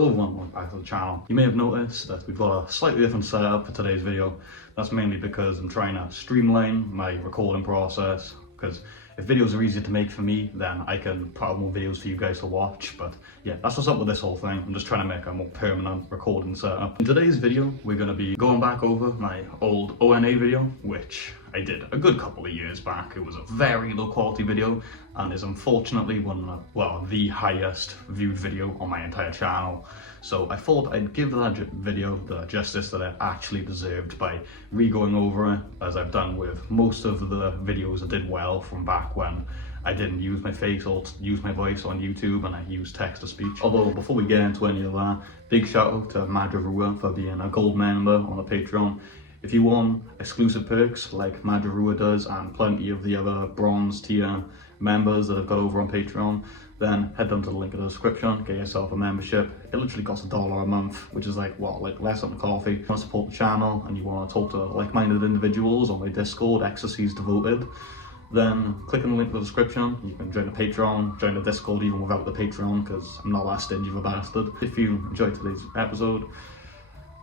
Hello everyone, welcome back to the channel. You may have noticed that we've got a slightly different setup for today's video. That's mainly because I'm trying to streamline my recording process, because if videos are easier to make for me, then I can put out more videos for you guys to watch. But yeah, that's what's up with this whole thing. I'm just trying to make a more permanent recording setup. In today's video, we're going to be going back over my old ONA video, which I did a good couple of years back. It was a very low quality video and is unfortunately the highest viewed video on my entire channel. So I thought I'd give that video the justice that it actually deserved by re-going over it, as I've done with most of the videos that did well from back when I didn't use my face or use my voice on YouTube and I used text-to-speech. Although before we get into any of that, big shout out to Madravua for being a gold member on the Patreon. If you want exclusive perks like Madravua does and plenty of the other bronze tier members that I've got over on Patreon, then head down to the link in the description, get yourself a membership. It literally costs $1 a month, which is like less than a coffee. If you want to support the channel and you want to talk to like-minded individuals on my Discord, Ecstasy is devoted, then click on the link in the description. You can join the Patreon, join the Discord even without the Patreon, because I'm not that stingy of a bastard. If you enjoyed today's episode,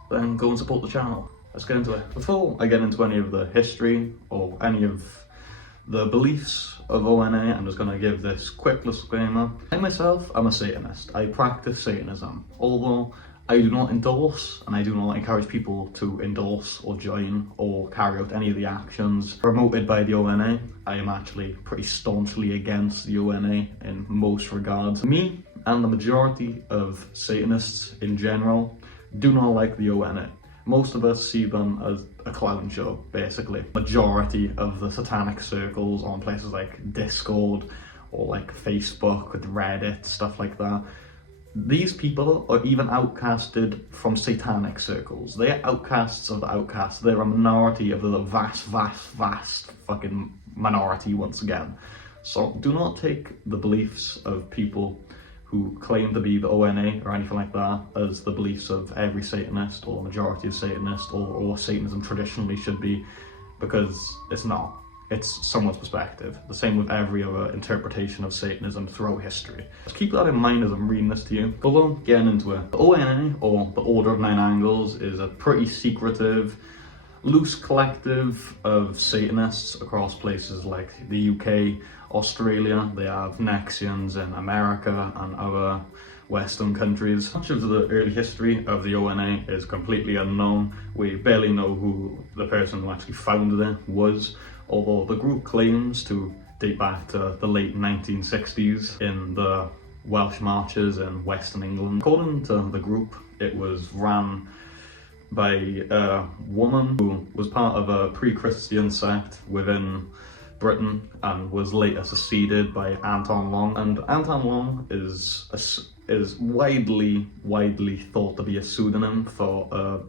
then go and support the channel. Let's get into it. Before I get into any of the history or any of the beliefs of ONA, I'm just going to give this quick disclaimer. I myself am a Satanist. I practice Satanism, although I do not endorse and I do not encourage people to endorse or join or carry out any of the actions promoted by the ONA. I am actually pretty staunchly against the ONA in most regards. Me and the majority of Satanists in general do not like the ONA. Most of us see them as a clown show, basically. Majority of the satanic circles on places like Discord or like Facebook, with Reddit, stuff like that. These people are even outcasted from satanic circles. They are outcasts of the outcasts. They're a minority of the vast fucking minority once again. So do not take the beliefs of people who claim to be the ONA or anything like that as the beliefs of every Satanist or majority of Satanists or Satanism traditionally should be, because it's not. It's someone's perspective. The same with every other interpretation of Satanism throughout history. Just keep that in mind as I'm reading this to you. Although, getting into it, the ONA, or the Order of Nine Angles, is a pretty secretive, loose collective of Satanists across places like the UK, Australia. They have Nexians in America and other Western countries. Much of the early history of the ONA is completely unknown. We barely know who the person who actually founded it was, although the group claims to date back to the late 1960s in the Welsh Marches in Western England. According to the group, it was ran by a woman who was part of a pre-Christian sect within Britain and was later succeeded by Anton Long. And Anton Long is widely thought to be a pseudonym for a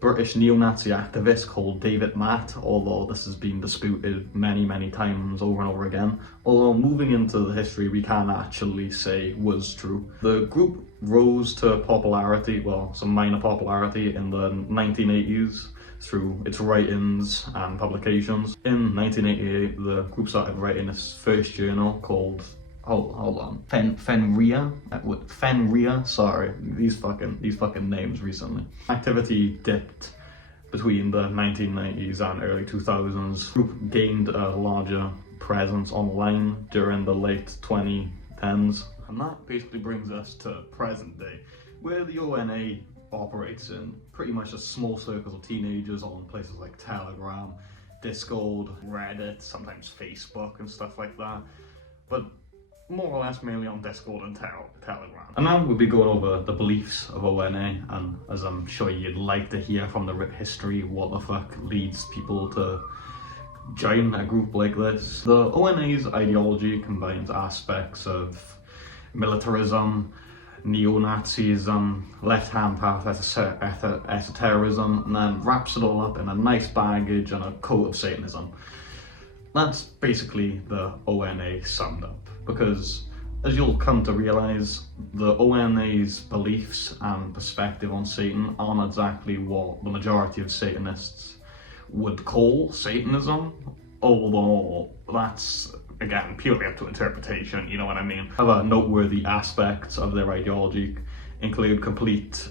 British neo-Nazi activist called David Matt, although this has been disputed many times over and over again. Although moving into the history, we can actually say was true. The group rose to popularity, well, some minor popularity in the 1980s through its writings and publications. In 1988, the group started writing its first journal called Fenria, sorry, these fucking names recently. Activity dipped between the 1990s and early 2000s. The group gained a larger presence online during the late 2010s. And that basically brings us to present day, where the ONA operates in pretty much just small circles of teenagers on places like Telegram, Discord, Reddit, sometimes Facebook and stuff like that. But more or less mainly on Discord and Telegram. And now we'll be going over the beliefs of ONA, and as I'm sure you'd like to hear from the history, what the fuck leads people to join a group like this. The ONA's ideology combines aspects of militarism, neo-Nazism, left-hand path esotericism, and then wraps it all up in a nice baggage and a coat of Satanism. That's basically the ONA summed up, because as you'll come to realise, the ONA's beliefs and perspective on Satan aren't exactly what the majority of Satanists would call Satanism, although that's, again, purely up to interpretation, you know what I mean. Other noteworthy aspects of their ideology include complete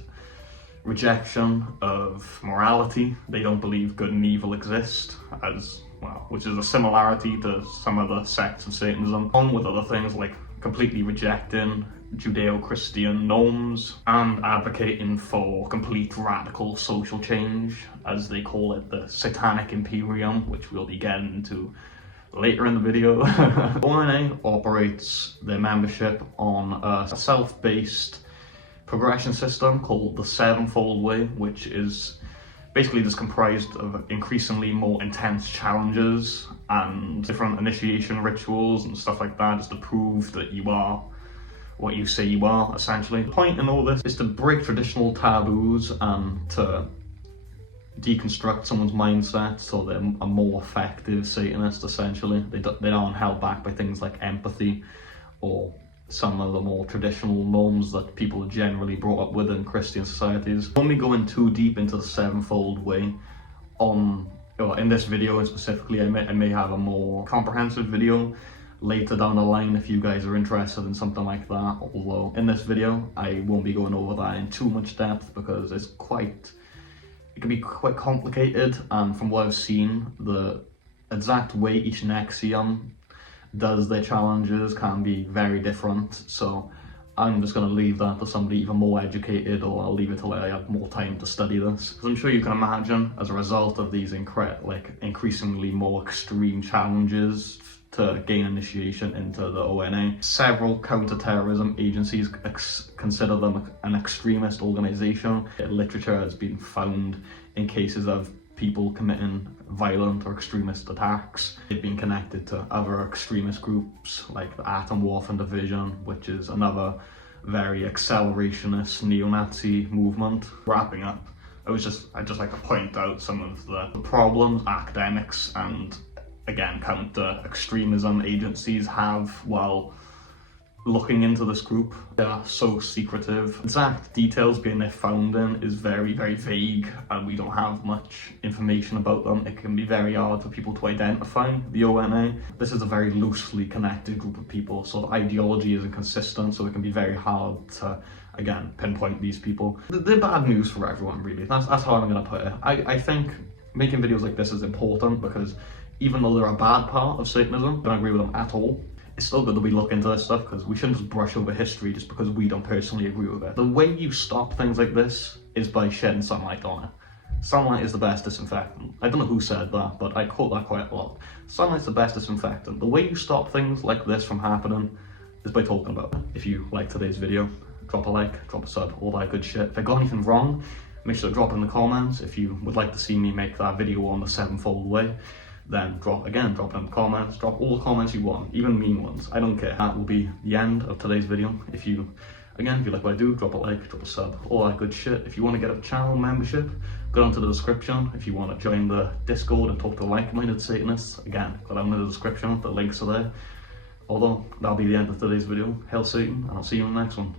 rejection of morality. They don't believe good and evil exist, as well, which is a similarity to some of the sects of Satanism, along with other things like completely rejecting Judeo-Christian norms and advocating for complete radical social change, as they call it, the Satanic Imperium, which we'll be getting into later in the video. ONA operates their membership on a self-based progression system called the sevenfold way, which is basically just comprised of increasingly more intense challenges and different initiation rituals and stuff like that, just to prove that you are what you say you are, essentially. The point in all this is to break traditional taboos and to deconstruct someone's mindset so they're a more effective Satanist, essentially. They aren't held back by things like empathy or some of the more traditional norms that people are generally brought up with in Christian societies. Only going too deep into the sevenfold way in this video specifically. I may have a more comprehensive video later down the line if you guys are interested in something like that, although in this video I won't be going over that in too much depth because it can be quite complicated, and from what I've seen, the exact way each Nexium does their challenges can be very different, so I'm just going to leave that to somebody even more educated, or I'll leave it till I have more time to study this. Because I'm sure you can imagine, as a result of these increasingly more extreme challenges to gain initiation into the ONA, several counter-terrorism agencies consider them an extremist organization. Literature has been found in cases of people committing violent or extremist attacks. They've been connected to other extremist groups like the Atom Warfare Division, which is another very accelerationist neo-Nazi movement. Wrapping up, I'd just like to point out some of the problems academics and, again, counter-extremism agencies have while looking into this group. They are so secretive. Exact details being their founding is very, very vague, and we don't have much information about them. It can be very hard for people to identify the ONA. This is a very loosely connected group of people, so the ideology isn't consistent, so it can be very hard to, again, pinpoint these people. They're bad news for everyone, really. That's how I'm going to put it. I think making videos like this is important because even though they're a bad part of Satanism, I don't agree with them at all, it's still good that we look into this stuff because we shouldn't just brush over history just because we don't personally agree with it. The way you stop things like this is by shedding sunlight on it. Sunlight is the best disinfectant. I don't know who said that, but I quote that quite a lot. Sunlight's the best disinfectant. The way you stop things like this from happening is by talking about it. If you like today's video, drop a like, drop a sub, all that good shit. If I got anything wrong, make sure to drop in the comments. If you would like to see me make that video on the sevenfold way, then drop it in the comments. Drop all the comments you want, even mean ones. I don't care. That will be the end of today's video. If you like what I do, drop a like, drop a sub, all that good shit. If you want to get a channel membership, go down to the description. If you want to join the Discord and talk to like-minded Satanists, again, go down in the description. The links are there. Although, that'll be the end of today's video. Hail Satan, and I'll see you in the next one.